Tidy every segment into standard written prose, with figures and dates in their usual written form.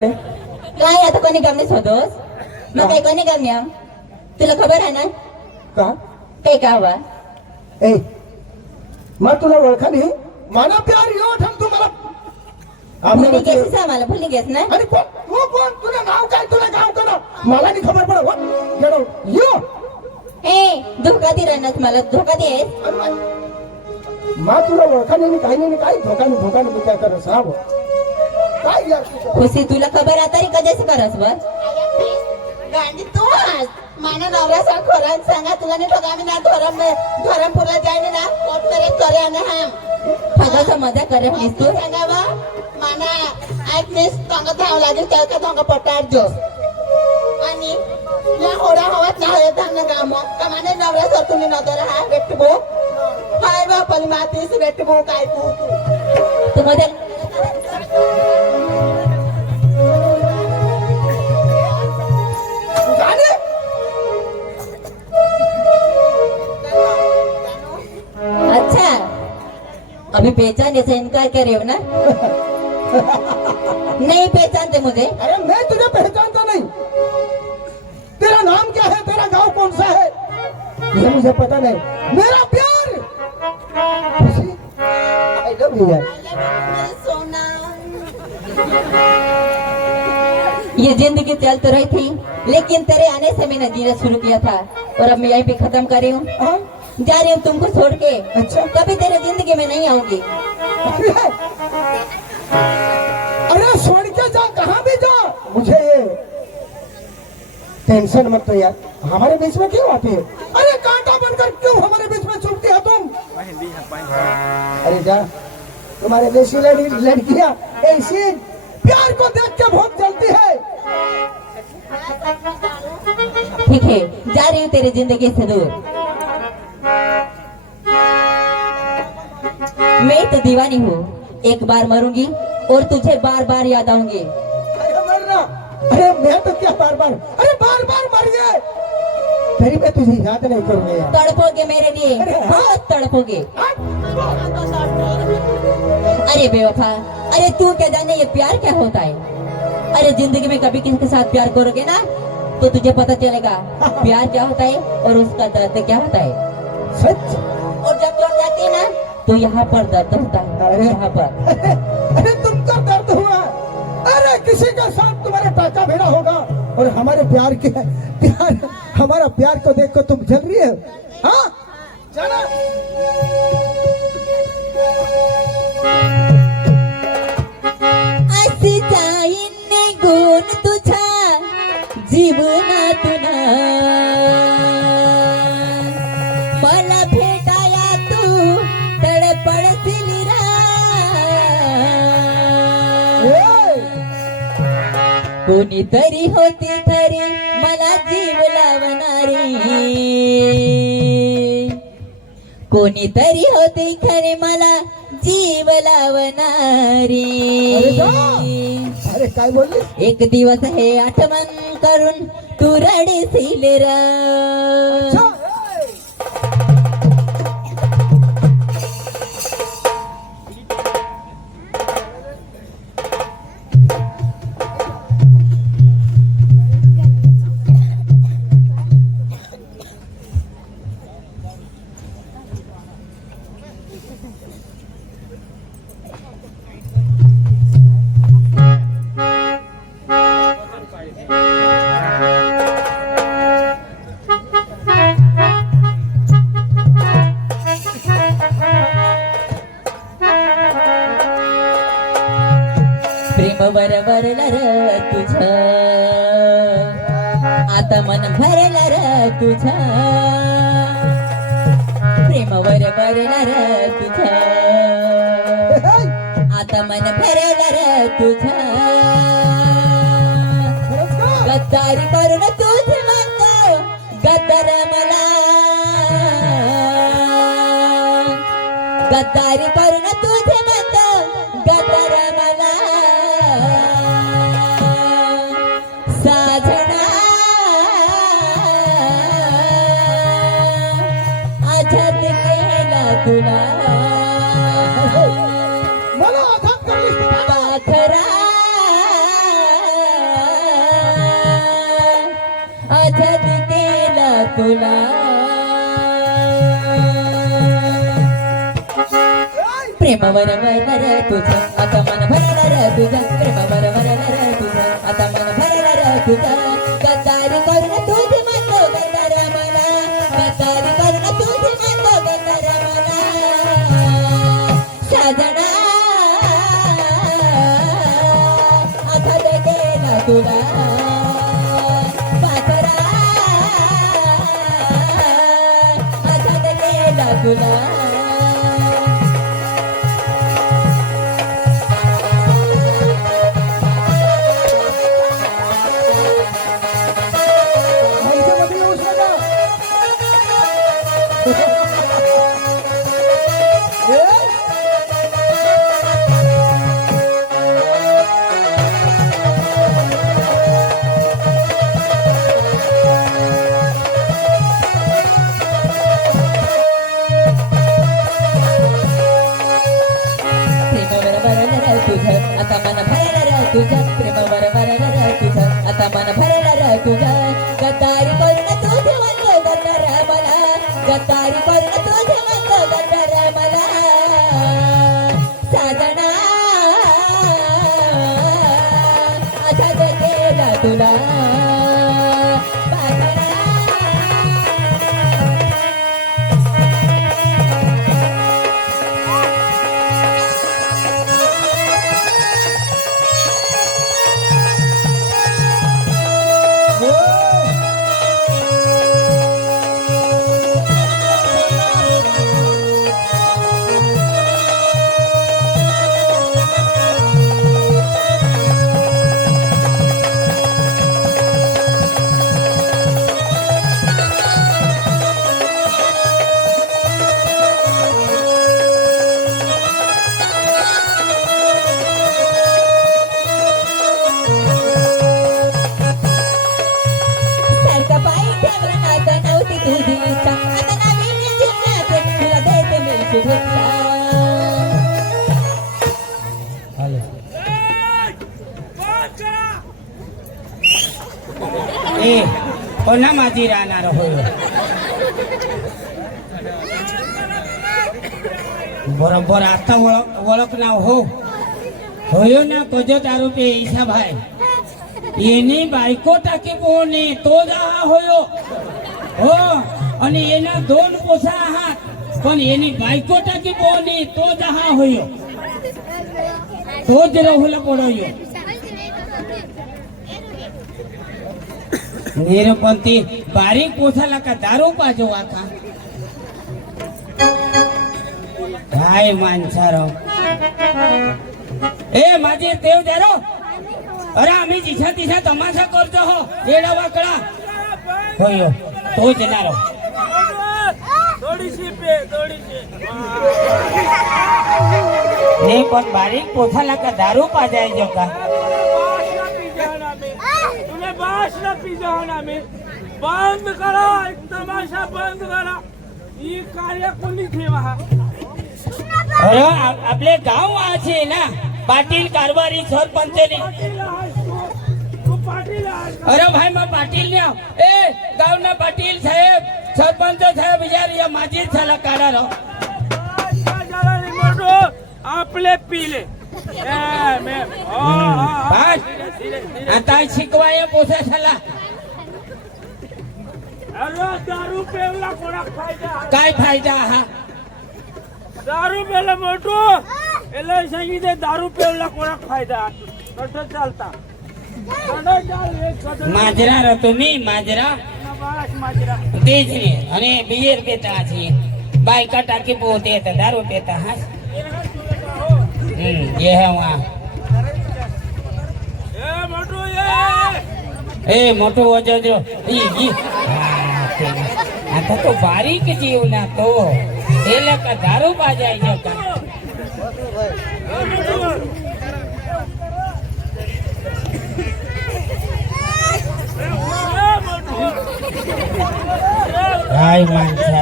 काय आता कोणी गमनेच होतोस मग काय कोणी गम्या तुला खबर आहे ना का काय का हवा ए मग तुला ओळखा नाही मला प्यार यो ठम तुम्हाला भुली गेस आम्हाला भुली गेस ना अरे कोण तुला नाव काय तुला गाव करा मला नाही खबर पड गेलो यो ए धोका दे रनस मला धोका देस मा तुला ओळखा नाही काही नाही काय धोका नाही काय कर साहब काय यार खुशी तुला खबर आता रे कधीच करस बस गांडी तू आज माना नवरा सा खोरान सांगा तुला नाही ठोका आम्ही ना धरम पुरा जायने ना कोट करे करे आणि हम फगाचा मजा करे प्लीज तू सांगा बा माना ऐक नेस तंग धाव लागेल त्या का तंग पटार जो आणि या होडा हवात ना हे धान काम का माने नवरा सा तुम्ही नदर हा वेटबो हाय बा पण मातीस वेटबो काय तू तू मध्ये अच्छा अभी पहचानने से इनकार कर रहे हो ना नहीं पहचानते मुझे अरे मैं तुझे पहचानता नहीं तेरा नाम क्या है तेरा गांव कौन सा है ये मुझे पता नहीं मेरा प्यार खुशी आई लव यू यार सोना ये जिंदगी चल तो रही थी लेकिन तेरे आने से मैंने जीना शुरू किया था और अब मैं यहीं पे खत्म कर रही हूँ हाँ? जा रही हूँ तुमको छोड़ के अच्छा कभी तेरे जिंदगी में नहीं आऊंगी अरे छोड़ के जा कहाँ भी जा मुझे ये टेंशन मत तो यार हमारे बीच में क्यों आती है अरे कांटा बनकर क्यों हमारे बीच में चुपती है तुम अरे जा तुम्हारे देशी लड़कियां ऐसी प्यार को देख के बहुत जलती है ठीक है जा रही हूँ तेरी जिंदगी से दूर मैं तो दीवानी हूँ एक बार मरूंगी और तुझे बार बार याद आऊंगी अरे मरना अरे मैं तो क्या बार बार मर गए फिर मैं तुझे याद नहीं करूंगा यार तड़पोगे मेरे लिए बहुत तड़पोगे अरे बेवफा अरे तू क्या जाने ये प्यार क्या होता है अरे जिंदगी में कभी किसी के साथ प्यार करोगे ना तो तुझे पता चलेगा प्यार क्या होता है और उसका दर्द क्या होता है सच और जब लौट जाती है ना तो यहाँ पर दर्द होता है अरे यहाँ पर अरे तुमको दर्द हुआ अरे किसी का साथ तुम्हारा टाका भेड़ा होगा और हमारे प्यार हमारा प्यार को देख कर तुम जल रही है हाँ जाना अशी जाईन निघून तुझ्या जीवनातून मला भेटाया तू तडपडशील रा कोणीतरी होती खरी मला जीव लावणारी कोणीतरी होती खरी मला जीव लावणारी अरे काय बोलली एक दिवस हे आठवण करून तू रडशील रा प्रेम बरबरलं र तुझं आता मन भरलं र तुझं प्रेम बरबरलं र तुझं आता मन भरलं र तुझं गद्दारी करून तुझ म्हणतो गद्दार मला गद्दारी करून तुझ म्हणतो गद्दार मला साजना आझाद केला तुला मला आघात करलीस पाखरा तुला प्रेमावर वरणार तुझं आता मन भरणार तुझं प्रेमावर वरणार तुझं आता मन भरणार तुझं गद्दारी करून तुझी मातो करणार मला गद्दारी करून तुझी मातो करणार मला साजना आता गेला तुला पाखरा आता गेला तुला आमच्यामध्ये येऊच नका. ए? प्रेमावर भरणार तुझं आता मन भरणार तुझं गद्दारी करून तुझे मन करणार मला गद्दारी करून तुझे मन करणार मला साजना आता गेला तुला पाखरा सारखं पायी ठेवलं नातं नव्हती तुझी इच्छा आता नवीन जिल्ह्यात तुला देते मी शुभेच्छा ए कोणा माझी राहणार होय बरोबर आता ओळख ना हो होयो ना कोजो दारू पे ईशा भाई येने बायको टाकी पोहणे तो जहा होयो हो आणि येना दोन पोसा आहात पण येने बायको टाकी पोहणे तो जहा होयो तोच रहुला पडोयो निरपंथी बारीक पोसाला का दारू पाजो आका काय माणसाराव ए माझे देव द्यारो अरे आम्ही जिशा तिशा तमाशा करतो हो येडा वाकडा होय तो येणार नाही पण बारीक पोथाला का दारू पाजायचो का तुम्हें बाश ना पिजा में बंद करा तमाशा बंद करा ये कार्य कोणी ठेवा अरे आपले गाव आहे ना पाटील कारभारी सरपंच अरे भाई मग पाटील न्या ए गाव ना पाटील साहेब सरपंच साहेब यार या माझी झाला काढा राव आपले पिले आता शिकवाय पोसा झाला अरे दारू पेवला कोणा फायदा काय फायदा हा दारू पेला मोठो एला सांगितले दारू पेवला कोणा फायदा कसं चालता माजरा रा तुम्ही माजरा तेच नाही आणि बियर पेता अशी बायका टाकी पोहते दारू पेता हा ये है वहाँ ए मोठो वजो आता तो बारीक जीव ना तो एला का दारू पाजायचो का काय माणसा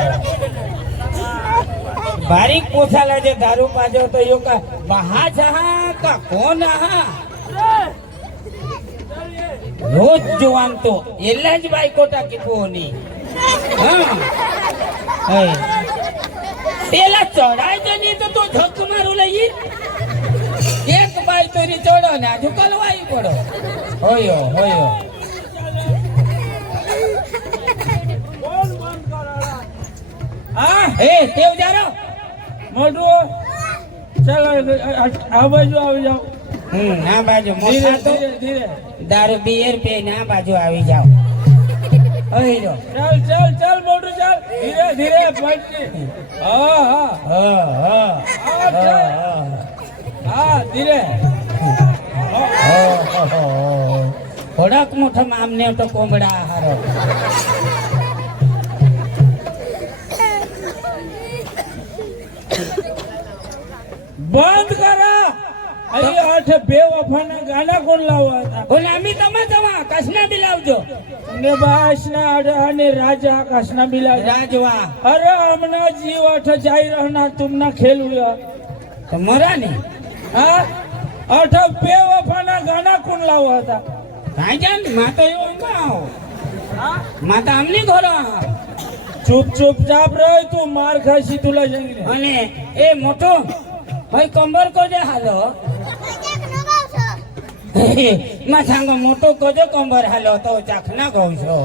बारीक पोसाला जे दारू पाजवतो यो का बहाच हा का कोण हा रोज जुवान तो एलाच बायको टाकी पोहणी પેલા ચડાય નહીં તો ધક્ક મારું લઈ એક બાઈ તરી ચડો ને આજુ કલવાઈ પડો હોયો હોયો કોણ બંધ કરાડા હા હે તેવ જારો મોટું ચાલો આ બાજુ આવી જાઓ આ બાજુ ધીરે મોટા તો ધીરે ધીરે દારૂ બિયર પે ને આ બાજુ આવી જાઓ હોયો ચાલ ચાલ ચાલ મોટું ચાલ ધીરે ધીરે પહોંચી હા હા હા હા હા ચાલ હા ધીરે થોડાક મોટા આમને તો કોમડા હારો બંધ કરા અહીં આઠ બે વફાના ગાના કોણ લાવવા હતા ગુલામી તમે જવા કસના બી લાવજો ને બાસના અડહાને રાજા આકાશના બિલા રાજવા અરે હમણાં જીવ અઠ જાઈ रहना तुमना खेल हुआ તો મરા ને હા અઠ બે વફાના ગાના કોણ લાવવા હતા કાંઈ જાન માં તો એવું ગાઓ માં તો આમની ઘરો ચૂપ ચૂપ ચાપ રહે તું માર ખાસી તુલા જંગી અને એ મોટો ભાઈ કંબર કોજે હાલો માં સાંગો મોટો કોજો કંબર હાલો તો ચાખના ગઉ છો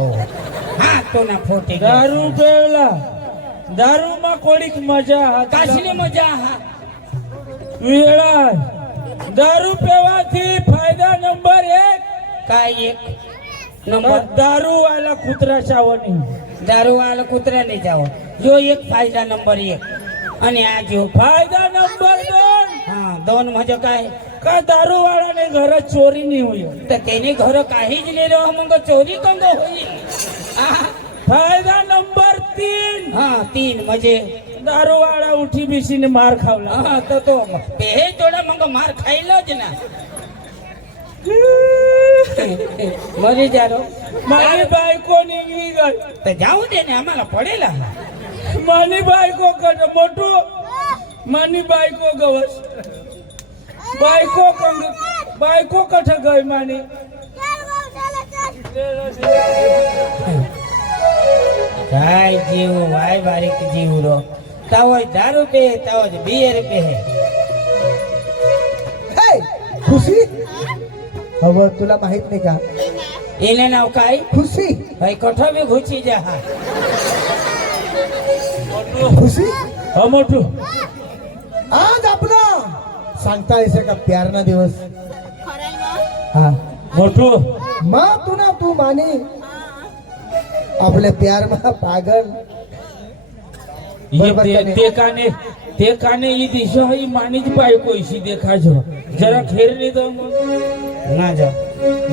હા તો ના ફોટી ગયો. દારૂ પેલા દારૂમાં કોડીક મજા હતી કાશની મજા હા વેળા દારૂ પીવાથી ફાયદા નંબર 1 કાઈ એક નંબર દારૂ વાલા કૂતરા ચાવવાની દારૂ વાળા કૂતરા નહીં જાઓ જો એક ફાયદા નંબર 1 અને આ જો ફાયદા નંબર 2 હા दोन म्हणजे काय का दारू वाळाने घर चोरी नहीं हुई तर त्याने घर काहीच नाही रे मग चोरी कंग होईल हा, फायदा नंबर 3 हा 3 म्हणजे दारू वाळा उठी बिशीने मार खावला हा तर तो पे थोडा मग मार खाईलच ना मरी जारो मारी बायको निघली गई तर जाऊ दे ने आम्हाला पडेल हा. मानी बायको कट मोठू मानी बायको गवस बायको कठ गई मानी काय जीव वाय बारीक जीव रो तावय दारू पे तावय बियर पे है हे, खुशी हवं तुला माहित नाही का इने नाव काय खुशी भाई कठो बी घुची जा हा खुशी हा मोठू आज आपला सांगता येसे का प्यारना दिवस हा मोठू मा तू ना तू मानी आपल्या प्यार मा पागल ये बरोबर का नाही? ते काने ये दिशा ही मानीच बायको इशी देखा जो जरा खेरनी दो ना जा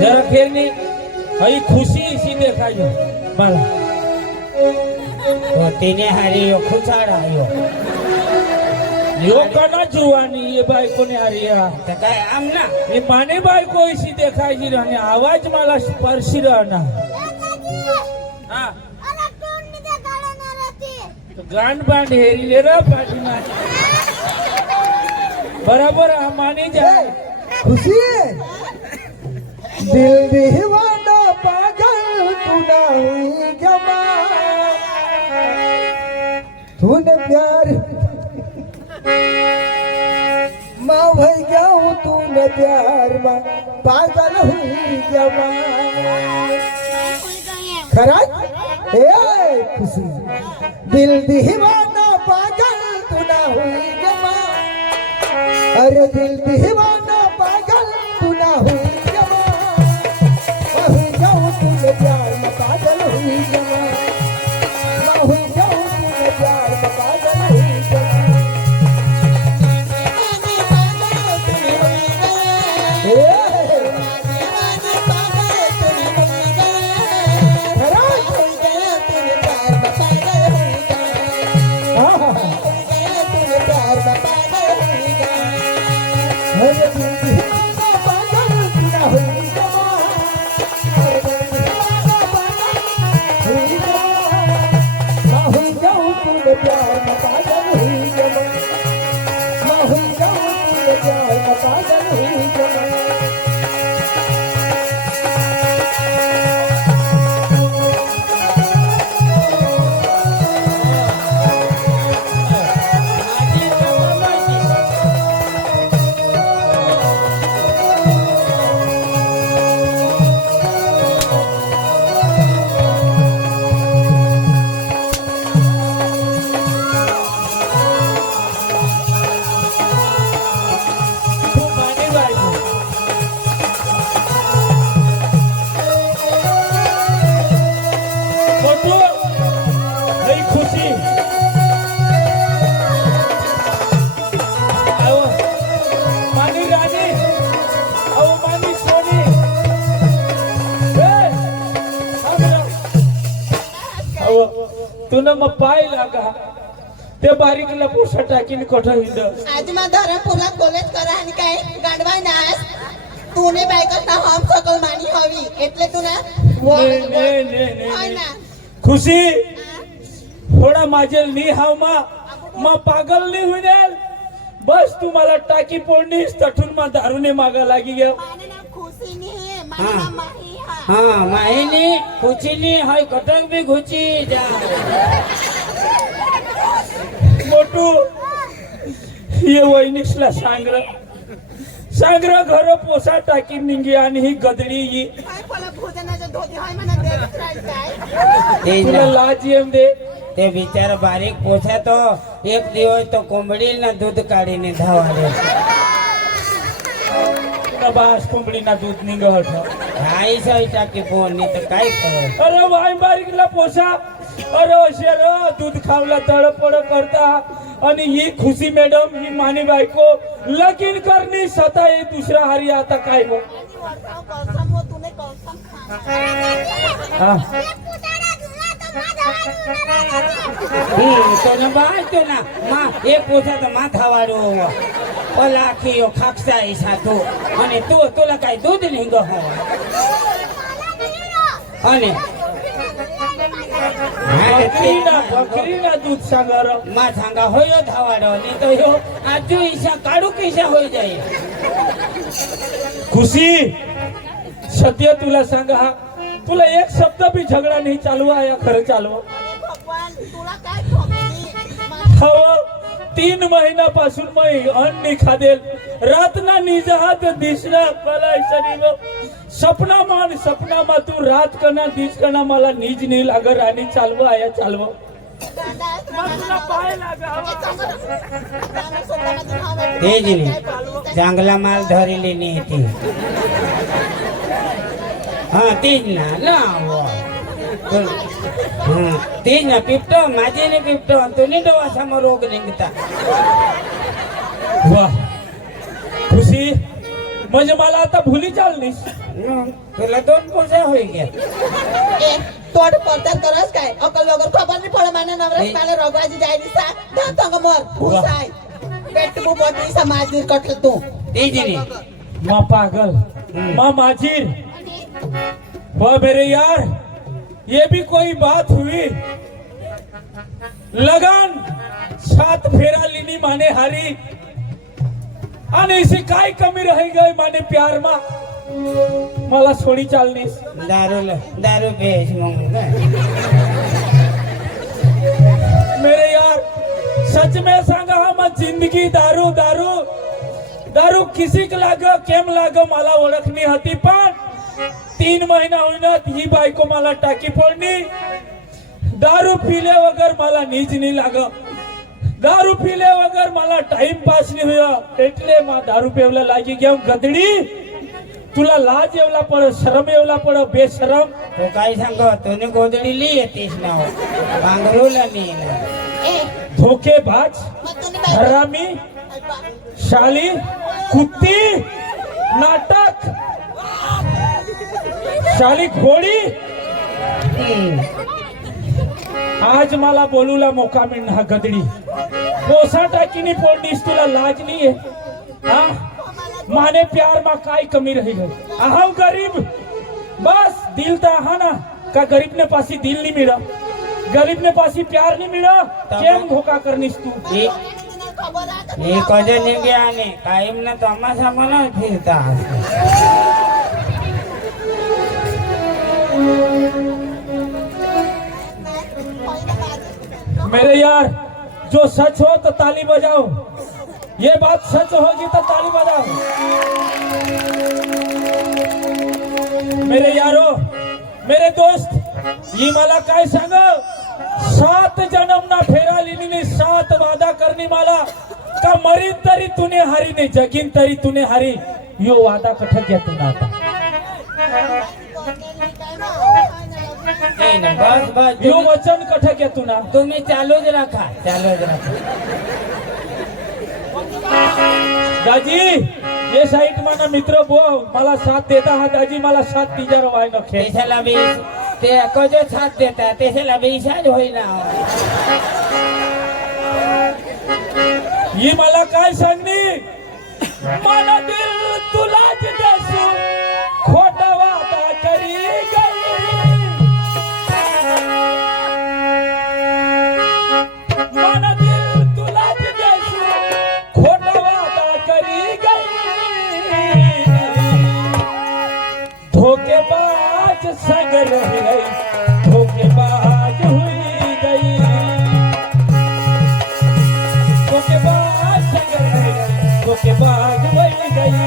जरा खेरनी हई खुशी इशी देखा जो मला तो तिने हारी यो खुचाडा यो यो कना जुवानी ये बायको ने हरिया तर काय आम ना ये माने बायको इशी देखायची राहणे आवाज मला स्पर्शी राहणार हा तो गांड बांड हेरिले रा पाठीमा बराबर हा माने जाय खुशी दिल दीवाना पागल तू नहीं जमा तूने प्यार माँ भई जाऊं तूने प्यार माँ पागल हुई जमा खरा ए खुशी दिल दीवाना पागल तू ना हुई जमा अरे दिल दीवाना पागल तू ना हुई जमा मैं हुई जाऊं तूने प्यार में पागल हुई जमा मैं हुई जाऊं तूने प्यार में पागल हुई जमा तुला मग पाय लागा ते बारीकला पोषा टाकीन कोठा हिंद आधी मग धरमपुरात कॉलेज करा आणि काय गाडवाय नास तुने बायकस ना हम सकल मानी हवी એટલે તું ના હોય ના खुशी थोडा माझेल नी हाव मा पागल नी होईल बस तुम्हाला टाकी पोडणीस तठून मा दारूने मागा लागी गया માને નામ ખુશી ની હે મારું નામ માહી હા हाँ माहिनी खुचीनी हाय कटक भी खुची जा मोटू ये वहिनीसला सांग्र घर पोसा टाकी निंगी आणि ही गदडी ही काय कोला भोजनाचं धोती हाय म्हणा देत राहायचं तेज तुला ना लाज येम दे ते बिचार बारीक पोछा तो एक दिवस तो कोंबडी ना दूध काढीने धावाले तुला बास कोंबडीना दूध निघत हाई सही टाकी फोन नाही तर काय कर अरे वाय बारीकला पोसा अरे शेर दूध खावला तळपड करता आणि ही खुशी मॅडम ही मानी बायको लगीन करणी स्वतः हे दुसरा हारी आता काय हो आणि वर्षाव कसम हो तुने कसम खा हा. तो ना बाय तो ना मा एक पोछा तर माथा वाढो लाखी खाकसा ईसा तू आणि तू तुला काय दूध निघ हो आणि बकरीना दूध सांगर मा सांगा होयो धावाडो नाही तर ह्यो आजू ईशा काढू कैसा होई जाईल खुशी सत्य तुला सांगा तुला एक शब्द भी झगडा नाही चालू आहे खरं चालू अरे भगवान तुला काय ठोकली हो 3 महिन्यापासून मी अन्न नाही खादेल रातना निजहात दिसना कलाय शरीर सपना मा तू रात कना दिस कना मला नीज नाही लागर आणि चालव आया चालव तुला पाय लागा तेज नाही चांगला माल धरले नाही ती हा तेज ना तेज ना पिपटो माझे ने पिपटो तुम्ही डोळा रोग निघता वा खुशी म्हणजे मला आता भुली चालनीस तुला 2 पोषा होई ગયા ए तोड पडतात करस काय अकल वगैरे खबर नाही पड माने नवरस माले रोगवाजी जाय दिसा धा तंग मोर खुसाय पेट मु बोटी समाज नीर कटल तू तेज नाही माँ पागल माँ माजिर वाह मेरे यार ये भी कोई बात हुई लगन 7 फेरा लिनी माने हारी आणि इसी काय कमी रही गई माने प्यार मा मला सोडी चालनीस दारू पेश मग मेरे यार सच में सांगा हम जिंदगी दारू दारू दारू किसी लाग केम लाग मला ओळखणी होती पण 3 महिना होईना ही बायको मला टाकी फोडणी दारू पिले वगर मला नीज नाही लाग दारू पिले वगर मला टाइम पास नाही होय એટલે मा दारू पेवला लागी घेऊन गदडी तुला लाज येवला पड शरम येवला पड बेशरम तो काय सांग तूने गोदडी ली येतेस ना बांगरूला नाही ना ए धोकेबाज मग तुम्ही बाय हरामी शाली कुत्ती नाटक शाली घोडी आज मला बोलूला मोका मिळणार गदडी पोसा टाकीनी पोडणीस तुला लाज नाहीये हा माने प्यार मा काय कमी रही गई अहम गरीब बस दिल तो हा ना का गरीब ने पासी दिल नहीं मिला गरीब ने पासी प्यार नहीं मिला केम धोखा करनीस तू खबर आता हे कधी निघे आणि कायम ना तमाशा म्हणून फिरता मेरे यार जो सच हो तो ताली बजाओ ये बात सच होगी तो ताली बजाओ मेरे यारो मेरे दोस्त ये मला काय सांग 7 जन्म ना फेरा लिनी 7 वादा करनी मला का मरीन तरी तूने हारी नाही जगीन तरी तूने हारी यो वादा कठ घ्या तू ना आता नाही ना बस बस यो वचन कठ घ्या तू ना तुम्ही चालूच राखा दाजी ये साइड माना मित्र बो मला साथ देता हा दाजी मला साथ तिजार वाय नखे पैशाला बी ते कजो साथ देता त्याला बेशाज होईना ही मला काय सांगणी मला दिल तुलाच देसू खोटा वादा करी गई मला दिल तुलाच देसू खोटा वादा करी गई धोखेबाज संग रह गई धोखेबाज हुई गई धोखेबाज संग रह गई धोखेबाज हुई गई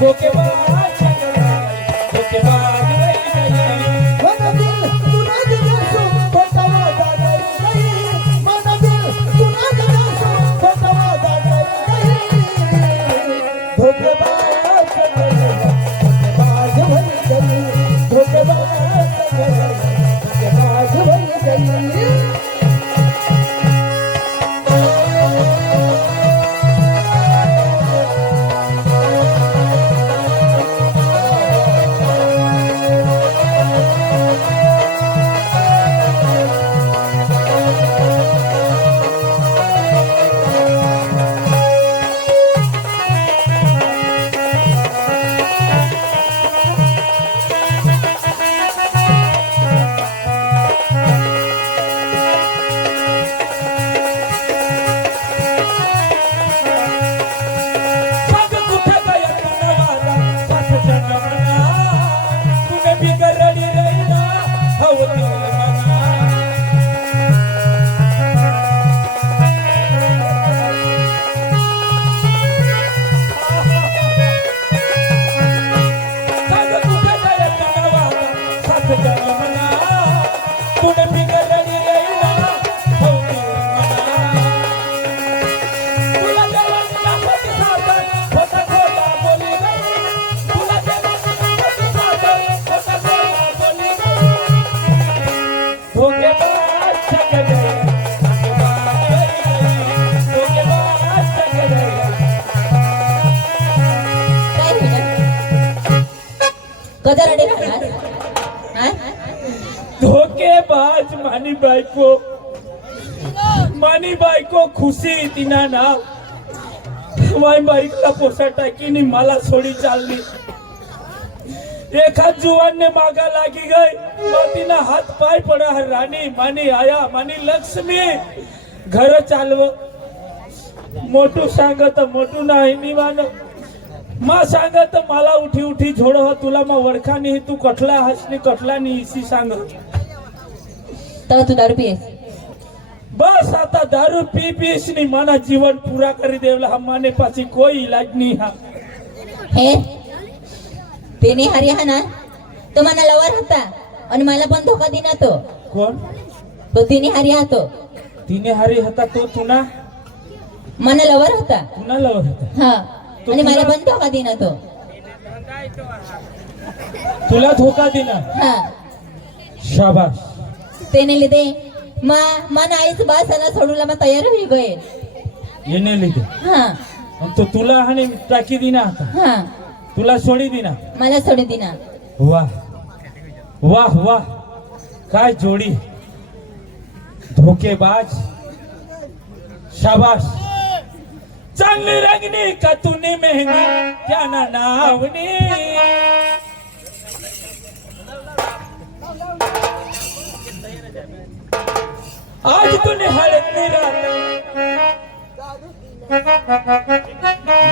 धोखेबाज संग रह गई धोखेबाज हुई गई मन दिल तुला देसो खोटा वादा करी गई मन दिल तुला देसो खोटा वादा करी गई धोखेबाज धोखेबाज होई गई धोखेबाज धोखेबाज होई गई संग कुठे गया तुझा वादा साथ जन्मना तुने बिगड़ली रहीना हवती मना संग कुठे गया तुझा वादा साथ जन्मना तुने बिगड़ली रहीना हवती मना तुला देवांना पती सागर खोटा खोटा बोली गई तुला देवांना पती सागर खोटा खोटा बोली गई धोखेबाज संग गई धोखेबाज संग गई काय होईल कधी रडे राहणार हा? धोखेबाज मानी बायको खुशी तिना नाव माय बाईकला पोसा टाकीनी मला सोडी चालली एखाद जुवानने मागा लागी गई तिना हात पाय पडा राणी मानी आया मानी लक्ष्मी घर चालव मोठू सांगत मोठू नाही निवान मा सांगत मला उठी उठी झोड तुला मा वडखानी तू कटला हसनी कटला नी इसी सांग तर तू दारू पियेस बस आता दारू पी पीस नी माना जीवन पूरा करी देवला हमाने पासी कोई इलाज नहीं हा हे तेने हरी हा ना तो मला लवर होता आणि मला पण धोका दिना तो कोण तो तिने हरी हा तो तिने हरी होता तो तुना मला लवर होता तुना लवर होता हा तो आणि मला तुला- पण धोका दिना तो तुला धोका देना हा शाबाश તેને લીધે મને આઈસ બાસાના છોડુલામાં તૈયાર હોઈ ગયે येणे लिखे હા आणि तो तुला आणि टाकी दिना आता હા तुला सोडी दिना मला सोडी दिना वाह वाह वाह काय जोडी धोकेबाज शाबाश चांगली रंगनी का तूने मेहंदी क्या ना नावनी आज तूने हड़कनी रात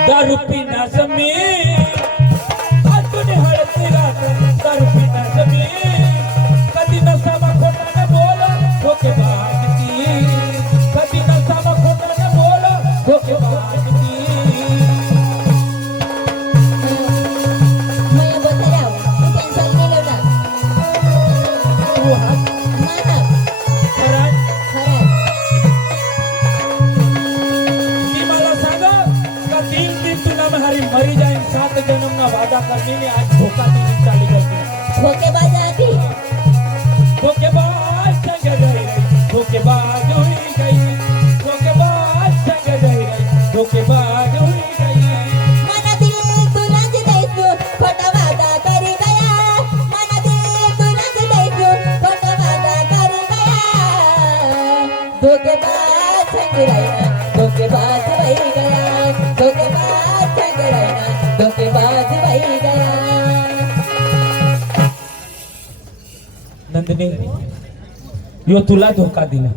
दारू पीना जमी आज तूने हड़कनी रात दारू पीना जमी कभी नशा खोटा न बोला धोखेबाज की कभी नशा खोटा न बोला धोखेबाज की मैं बोलते जाओ तू टेंशन नहीं लेना तू हात माना कराय खरं ती मला सांगा का 3 दिन तुला हरी मरी जाईन 7 जन्म ना वादा करने ने आज धोखा देने चाली करती धोकेबाज आती धोखेबाज संग रह गई धोखेबाज हुई गई धोखेबाज संग रह गई धोखेबाज हुई गई मना दिल तुला जे द्यायचो खोटा वादा करी गया मना दिल तुला जे द्यायचो धोकेबाज छंगरायना धोकेबाज बाई गया धोकेबाज छंगरायना धोकेबाज बाई गया नंदिनी यो तुला धोका दिला